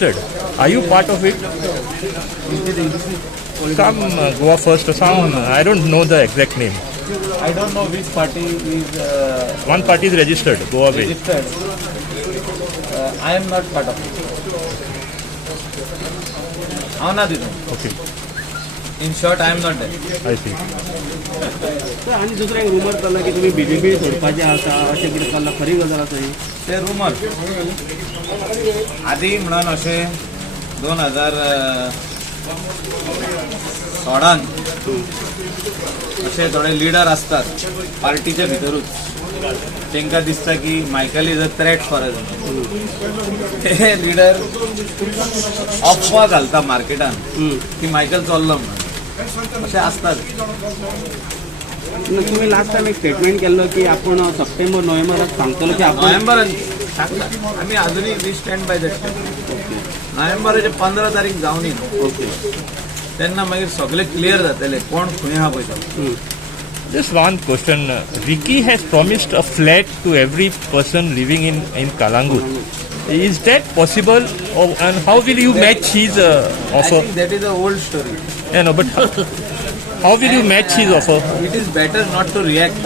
registered. Are you part of it? Some Goa First or some, I don't know the exact name. I don't know which party is One party is registered, Goa Way. registered. I am not part of it. Okay, In short, I am not there. I see. आणि दुसरा एक rumour चालला की तुम्ही BJP सोडपाचे आसा अशें कितें चालला खरी गजाल आसा ही ते रुमर आधी म्हणून असे 2016 असे थोडे लिडर असतात पार्टीच्या भितरूच तांकां दिसता की Michael is a threat for us ते लिडर अफवा घालता मार्केटान की मायकल चल्लो म्हणून अशें असतात. तुम्ही लास्ट टाइम एक स्टेटमेंट केल्लो की आपण सप्टेंबर नोव्हेंबराक सांगतलो की आपण नोव्हेंबरान आम्ही अजूनही वी स्टँड बाय दॅट. नोव्हेंबराचे 15 तारीख जावन ओके तेन्ना मागीर सगळे क्लियर जातले कोण खंय आहा पळय तो. Just one question. Ricky has promised a flat to every person living in Kalangut. Is that possible? And how will you match his I offer? think that is a old story. Yeah, no, but how will you match his offer? It is better not to react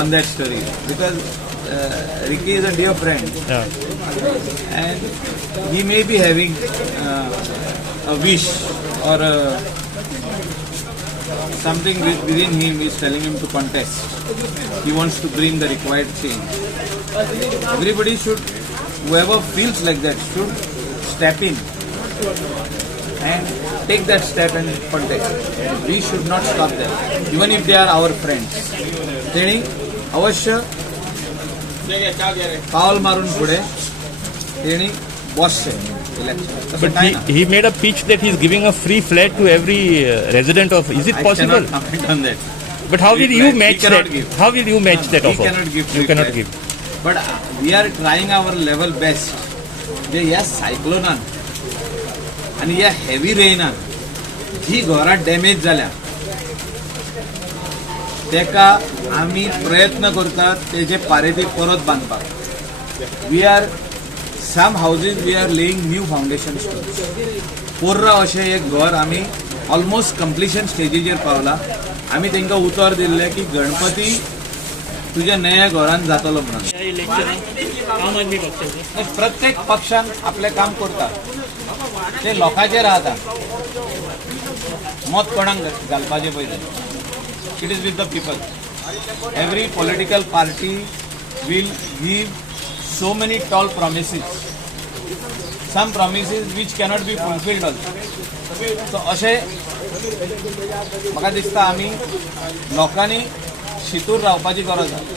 on that story because Ricky is a dear friend Yeah. and he may be having a wish or something within him is telling him to contest. He wants to bring the required change. Everybody should, whoever feels like that, should step in and take that step and contest. We should not stop them, even if they are our friends. त्यांनी अवश्य पावल मारून पुढे त्यांनी बॉसचे election. But he made a pitch that he's giving a free flat to every resident of. Is it I possible? cannot comment on that. But how will you He match cannot that? give. How will you match that He offer? cannot give You free cannot flat. give. But we are trying our level best. जे ह्या सायक्लोनान आणि ह्या heavy रेनान जी घरां damage जाल्या तेका आम्ही प्रयत्न करतात तेजे पारेती परत बांधपाक. We are some houses we are laying new foundation stones. पोर्रा अशें एक घर आम्ही ऑलमोस्ट कंप्लिशन स्टेजीचेर पावला. आम्ही तांकां उतर दिल्ले की गणपती तुझ्या नया घरान जातलो म्हणून. प्रत्येक पक्षान आपले काम करता ते लोकांचेर राहता मत कोणाक घालपाचें पयलीं. It is with the people. Every political party will give so many tall promises, some promises which cannot be fulfilled also. So अशें म्हाका दिसता आमी लोकांनी शितूर रावपाची गरज आसा.